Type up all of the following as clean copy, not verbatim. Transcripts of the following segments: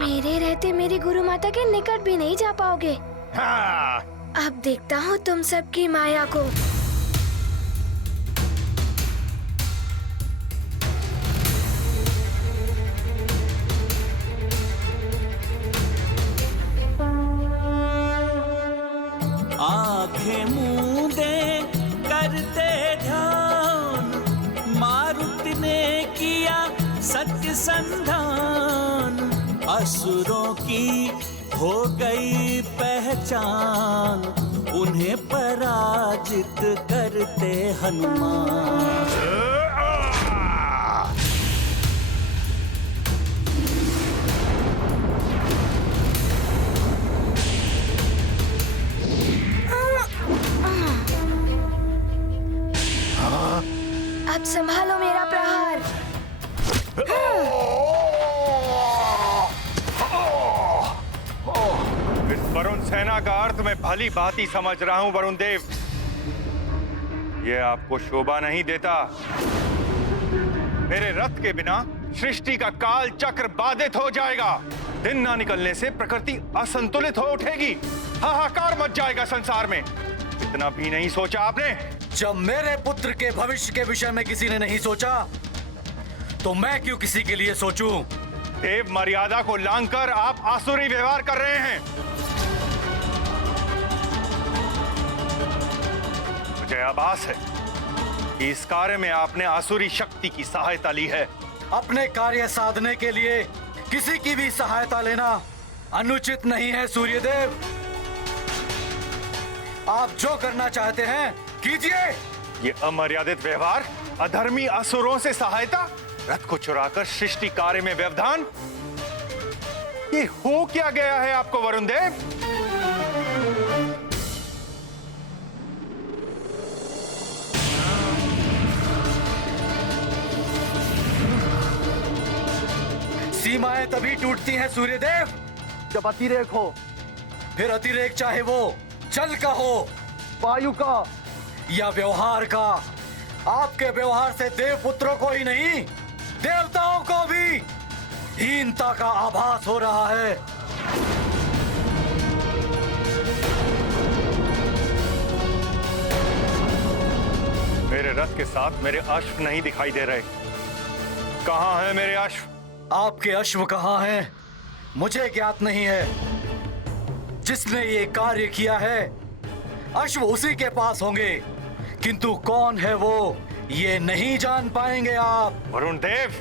मेरे रहते मेरी गुरु माता के निकट भी नहीं जा पाओगे। हाँ। अब देखता हूँ तुम सबकी माया को। आंखें मूंदे करते ध्यान, मारुति ने किया सत्य संधान। असुरों की हो गई पहचान, उन्हें पराजित करते हनुमान। अब संभालो मेरा प्रहार। इस वरुण सेना का अर्थ मैं भली भांति समझ रहा हूं वरुण देव। ये आपको शोभा नहीं देता। मेरे रथ के बिना सृष्टि का काल चक्र बाधित हो जाएगा। दिन ना निकलने से प्रकृति असंतुलित हो उठेगी। हाहाकार मच जाएगा संसार में। इतना भी नहीं सोचा आपने? जब मेरे पुत्र के भविष्य के विषय में किसी ने नहीं सोचा, तो मैं क्यों किसी के लिए सोचूं? देव मर्यादा को लांघकर आप आसुरी व्यवहार कर रहे हैं। मुझे आभास है कि इस कार्य में आपने आसुरी शक्ति की सहायता ली है। अपने कार्य साधने के लिए किसी की भी सहायता लेना अनुचित नहीं है सूर्यदेव। आप जो करना चाहते हैं कीजिए। ये अमर्यादित व्यवहार, अधर्मी असुरों से सहायता, रथ को चुराकर सृष्टि कार्य में व्यवधान, ये हो क्या गया है आपको वरुण देव? सीमाएं तभी टूटती हैं सूर्यदेव जब अतिरेक हो। फिर अतिरेक चाहे वो जल का हो, वायु का, या व्यवहार का। आपके व्यवहार से देव पुत्रों को ही नहीं, देवताओं को भी हीनता का आभास हो रहा है। मेरे रथ के साथ मेरे अश्व नहीं दिखाई दे रहे। कहां है मेरे अश्व? आपके अश्व कहां हैं मुझे ज्ञात नहीं है। जिसने ये कार्य किया है अश्व उसी के पास होंगे, किंतु कौन है वो ये नहीं जान पाएंगे आप। वरुण देव,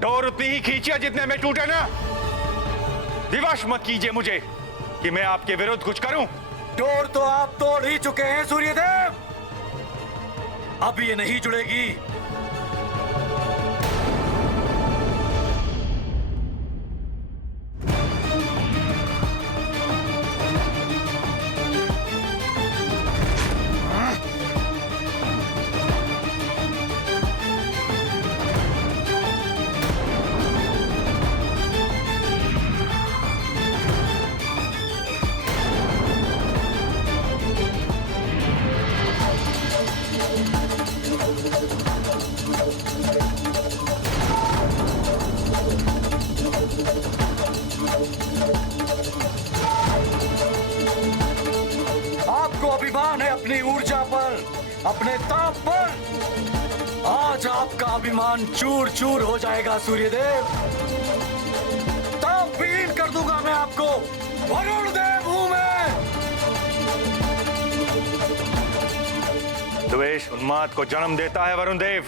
डोर उतनी ही खींचिए जितने में टूटे ना। विवश मत कीजिए मुझे कि मैं आपके विरुद्ध कुछ करूं। डोर तो आप तोड़ ही चुके हैं सूर्यदेव, अब ये नहीं जुड़ेगी। आपको अभिमान है अपनी ऊर्जा पर, अपने ताप पर। आज आपका अभिमान चूर चूर हो जाएगा सूर्यदेव। ताप विहीन कर दूंगा मैं आपको। वरुण देव हूं मैं। द्वेष उन्माद को जन्म देता है वरुण देव,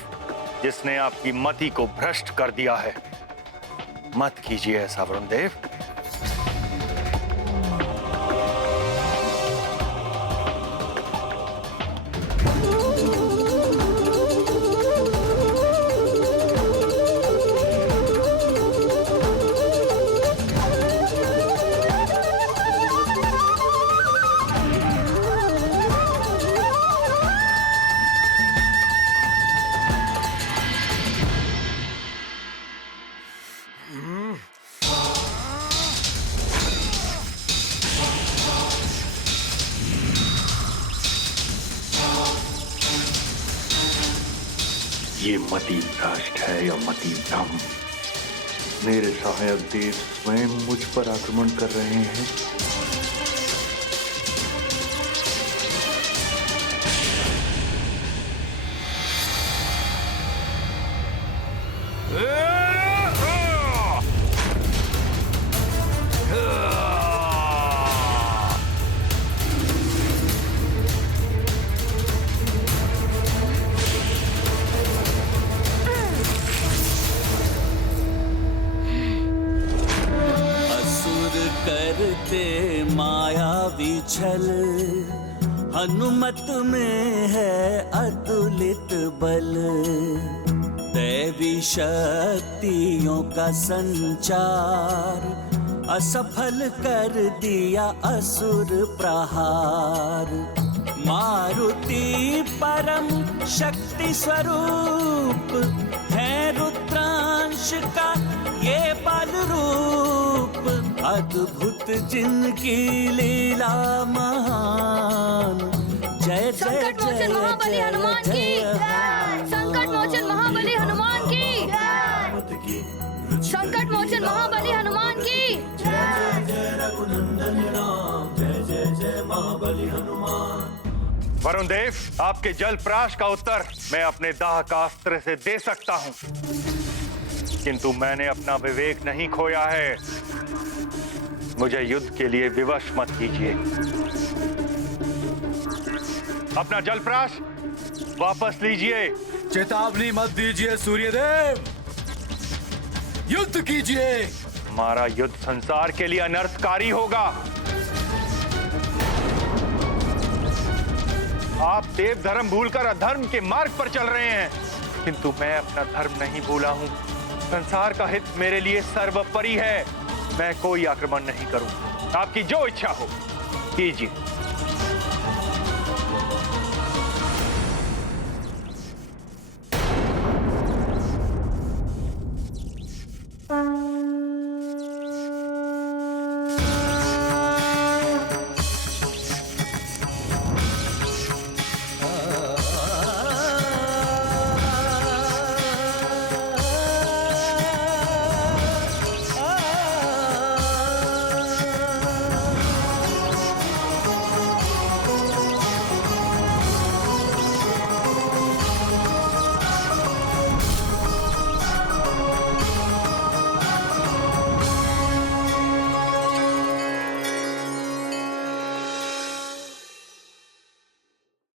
जिसने आपकी मति को भ्रष्ट कर दिया है। मत कीजिए ऐसा वरुण देव। ये मति भ्रष्ट है या मति भ्रम, मेरे सहायक देव स्वयं मुझ पर आक्रमण कर रहे हैं। करते मायावी छल, हनुमत में है अतुलित बल। दैवी शक्तियों का संचार, असफल कर दिया असुर प्रहार। मारुति परम शक्ति स्वरूप है, रुद्रांश का ये बल रूप। अद्भुत जिनकी लीला महान। जय जय संकट मोचन महाबली हनुमान की, संकट मोचन महाबली हनुमान की, संकट मोचन महाबली हनुमान की। जय जय रघुनंदन राम, जय जय जय महाबली हनुमान। वरुण देव, आपके जल प्राश का उत्तर मैं अपने दाह का अस्त्र से दे सकता हूं, किंतु मैंने अपना विवेक नहीं खोया है। मुझे युद्ध के लिए विवश मत कीजिए। अपना जलप्राश वापस लीजिए। चेतावनी मत दीजिए सूर्यदेव, युद्ध कीजिए। हमारा युद्ध संसार के लिए अनर्थकारी होगा। आप देव धर्म भूलकर अधर्म के मार्ग पर चल रहे हैं, किंतु मैं अपना धर्म नहीं भूला हूं। संसार का हित मेरे लिए सर्वोपरि है। मैं कोई आक्रमण नहीं करूं। आपकी जो इच्छा हो कीजिए।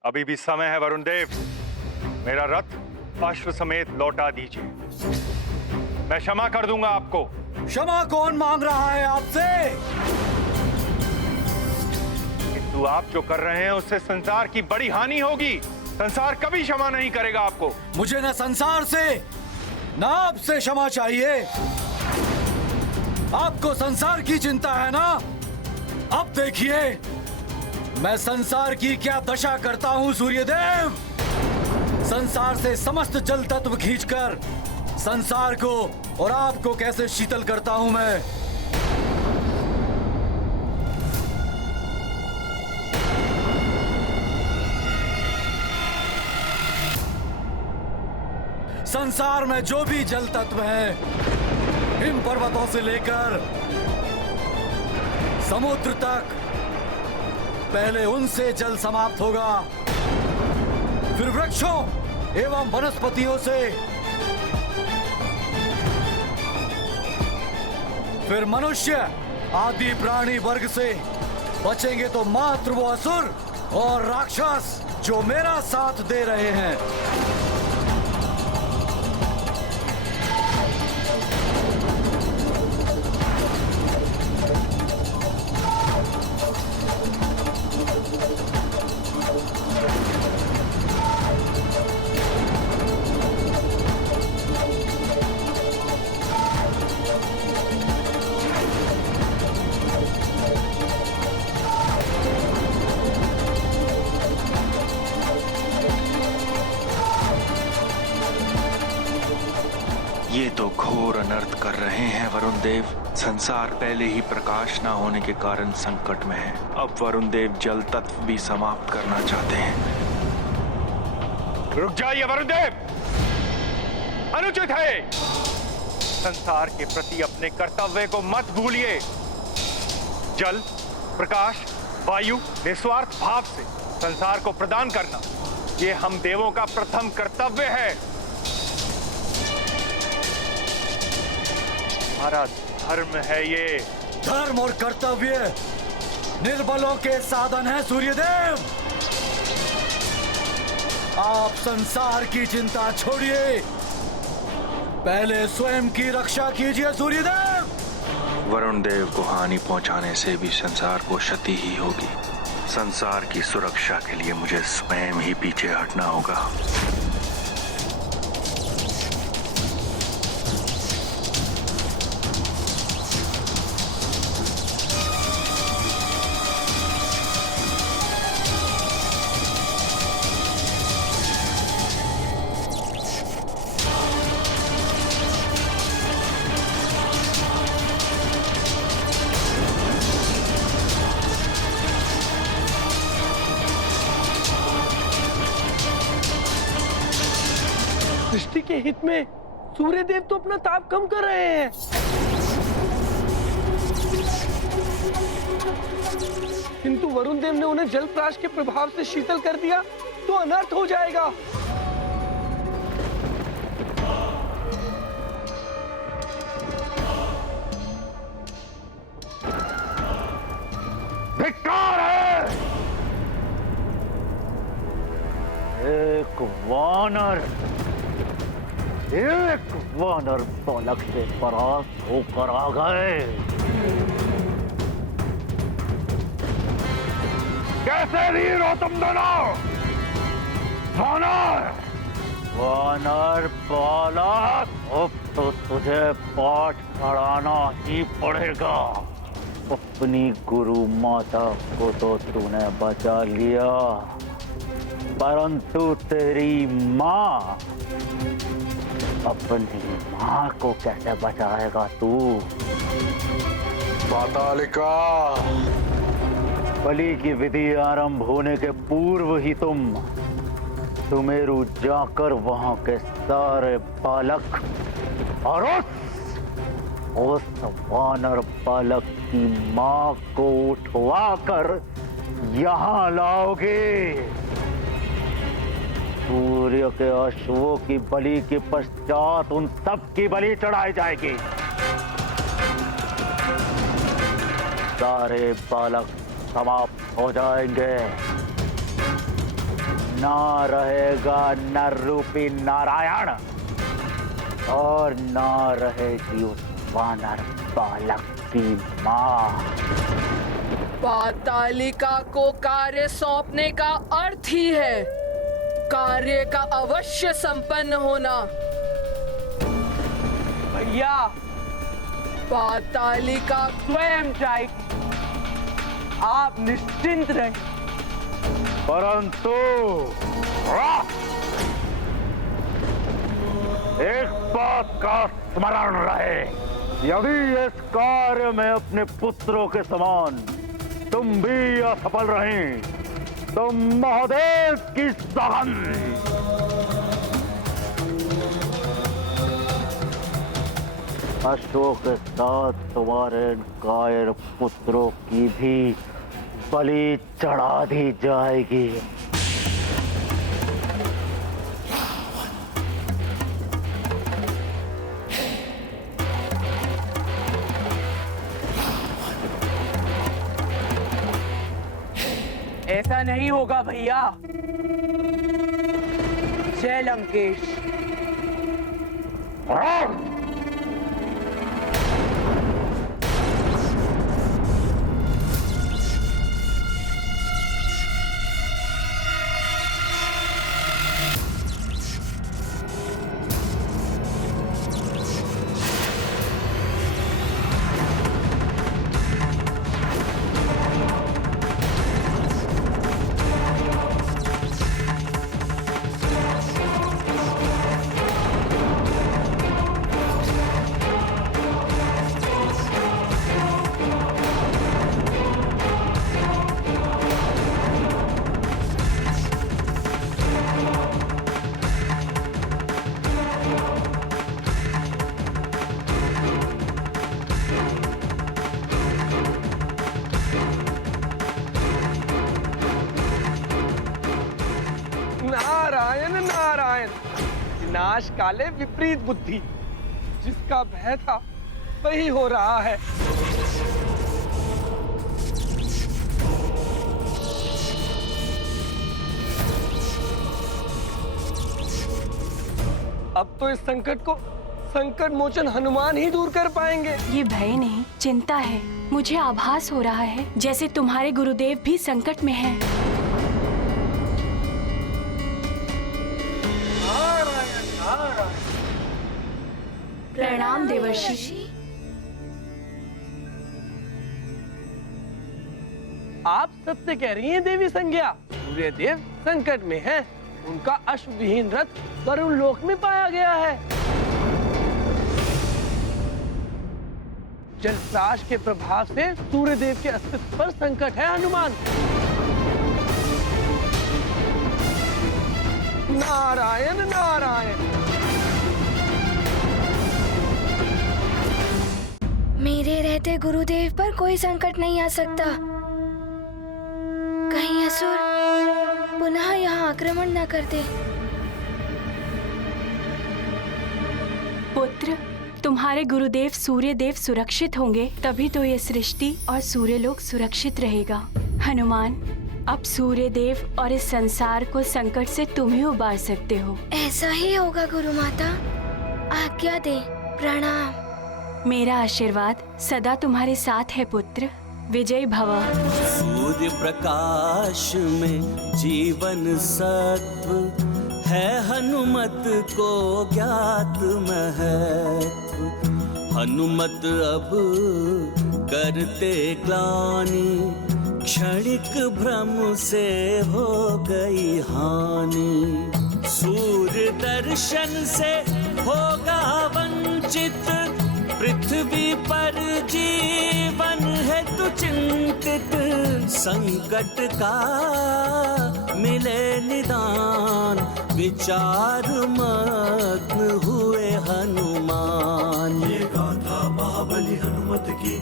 अभी भी समय है वरुण देव, मेरा रथ अश्व समेत लौटा दीजिए। मैं क्षमा कर दूंगा आपको। क्षमा कौन मांग रहा है आपसे? किंतु आप जो कर रहे हैं उससे संसार की बड़ी हानि होगी। संसार कभी क्षमा नहीं करेगा आपको। मुझे न संसार से न आपसे क्षमा चाहिए। आपको संसार की चिंता है ना? अब देखिए मैं संसार की क्या दशा करता हूं सूर्यदेव। संसार से समस्त जल तत्व खींचकर संसार को और आपको कैसे शीतल करता हूं मैं। संसार में जो भी जल तत्व हैं, हिम पर्वतों से लेकर समुद्र तक, पहले उनसे जल समाप्त होगा, फिर वृक्षों एवं वनस्पतियों से, फिर मनुष्य आदि प्राणी वर्ग से। बचेंगे तो मात्र वो असुर और राक्षस जो मेरा साथ दे रहे हैं। ये तो घोर अनर्थ कर रहे हैं वरुण देव। संसार पहले ही प्रकाश न होने के कारण संकट में है। अब वरुण देव जल तत्व भी समाप्त करना चाहते हैं। रुक जाइए वरुण देव, अनुचित है। संसार के प्रति अपने कर्तव्य को मत भूलिए। जल, प्रकाश, वायु निस्वार्थ भाव से संसार को प्रदान करना, ये हम देवों का प्रथम कर्तव्य है। हमारा धर्म है ये। धर्म और कर्तव्य निर्बलों के साधन है सूर्यदेव। आप संसार की चिंता छोड़िए, पहले स्वयं की रक्षा कीजिए सूर्यदेव। वरुण देव को हानि पहुंचाने से भी संसार को क्षति ही होगी। संसार की सुरक्षा के लिए मुझे स्वयं ही पीछे हटना होगा। सृष्टि के हित में सूर्यदेव तो अपना ताप कम कर रहे हैं, किंतु वरुण देव ने उन्हें जल प्राश के प्रभाव से शीतल कर दिया तो अनर्थ हो जाएगा। धिक्कार है। एक वानर बालक से परास्त होकर आ गए। कैसे वीर हो तुम दोनों? वानर बालक, अब तो तुझे पाठ पढ़ाना ही पड़ेगा। अपनी गुरु माता को तो तूने बचा लिया, परंतु तेरी माँ, अपनी माँ को कैसे बचाएगा तू? पातालिका, बलि की विधि आरंभ होने के पूर्व ही तुम सुमेरु जाकर वहां के सारे बालक और उस वानर बालक की माँ को उठवा कर यहाँ लाओगे। सूर्य के अश्वों की बलि के पश्चात उन सब की बलि चढ़ाई जाएगी। सारे बालक समाप्त हो जाएंगे। ना रहेगा नर रूपी नारायण और ना रहेगी उस वानर बालक की माँ। पातालिका को कार्य सौंपने का अर्थ ही है कार्य का अवश्य संपन्न होना। भैया, पातालिका स्वयं जाएगी, आप निश्चिंत रहें। परंतु एक बात का स्मरण रहे, यदि इस कार्य में अपने पुत्रों के समान तुम भी असफल रहीं, तो महादेव की सहन। अश्वों के साथ तुम्हारे कायर पुत्रों की भी बलि चढ़ा दी जाएगी। ऐसा नहीं होगा भैया। जय लंकेश। विनाश काले विपरीत बुद्धि। जिसका भय था वही हो रहा है। अब तो इस संकट को संकट मोचन हनुमान ही दूर कर पाएंगे। ये भय नहीं, चिंता है। मुझे आभास हो रहा है जैसे तुम्हारे गुरुदेव भी संकट में हैं। प्रणाम देवर्षि। आप सत्य कह रही हैं देवी संज्ञा। सूर्य देव संकट में हैं। उनका अश्वविहीन रथ वरुण लोक में पाया गया है। जलप्राश के प्रभाव से सूर्य देव के अस्तित्व पर संकट है हनुमान। नारायण नारायण। मेरे रहते गुरुदेव पर कोई संकट नहीं आ सकता। कहीं असुर पुनः यहाँ आक्रमण न कर दे। पुत्र, तुम्हारे गुरुदेव सूर्यदेव सुरक्षित होंगे तभी तो ये सृष्टि और सूर्यलोक सुरक्षित रहेगा। हनुमान, अब सूर्यदेव और इस संसार को संकट से तुम ही उबार सकते हो। ऐसा ही होगा गुरु माता। आज्ञा दे। प्रणाम। मेरा आशीर्वाद सदा तुम्हारे साथ है पुत्र। विजय भव। सूर्य प्रकाश में जीवन सत्व है, हनुमत को ज्ञात महत्व। हनुमत अब करते ग्लानि, क्षणिक भ्रम से हो गई हानि। सूर्य दर्शन से होगा वंचित, पृथ्वी पर जीवन है तु चिंतित। संकट का मिले निदान, विचार मग्न हुए हनुमान। ये गाथा महाबली हनुमत की,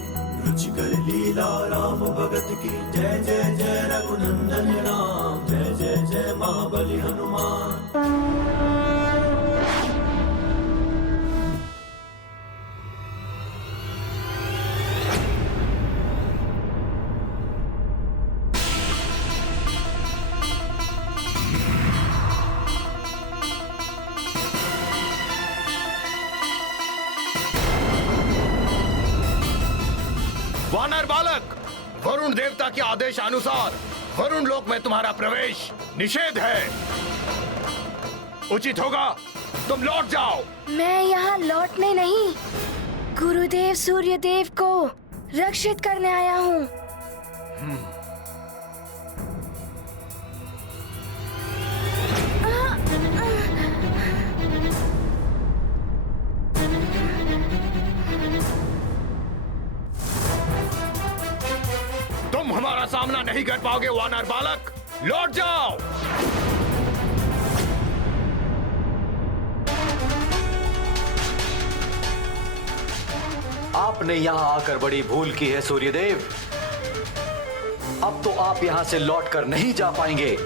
रुचिकर लीला राम भगत की। जय जय जय रघुनंदन राम, जय जय जय महाबली हनुमान। वानर बालक, वरुण देवता के आदेश अनुसार वरुण लोक में तुम्हारा प्रवेश निषेध है। उचित होगा तुम लौट जाओ। मैं यहाँ लौटने नहीं, गुरुदेव सूर्यदेव को रक्षित करने आया हूँ। तुम हमारा सामना नहीं कर पाओगे वानर बालक, लौट जाओ। आपने यहाँ आकर बड़ी भूल की है सूर्यदेव। अब तो आप यहाँ से लौटकर नहीं जा पाएंगे।